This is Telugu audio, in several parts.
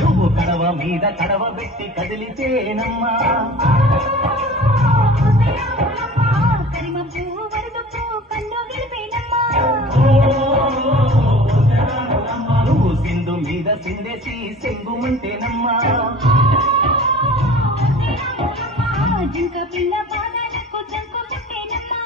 నువ్వు కడవ మీద కడవ పెట్టి కదిలితేనమ్మా నువ్వు సింధు మీద సిందేసి సెంగుమంటేనమ్మా జింక పిల్ల పాదాలకు జంకు పుట్టేనమ్మా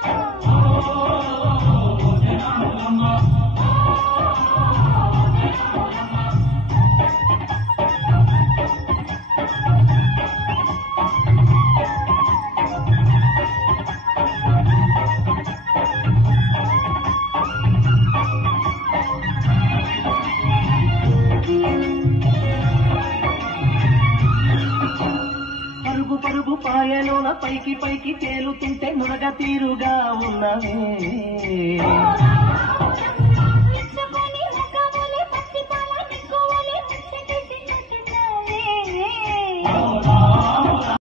పరుగు పరుగు పాయలోన పైకి పైకి తేలుతుంటే మునగ తీరుగా ఉన్నవే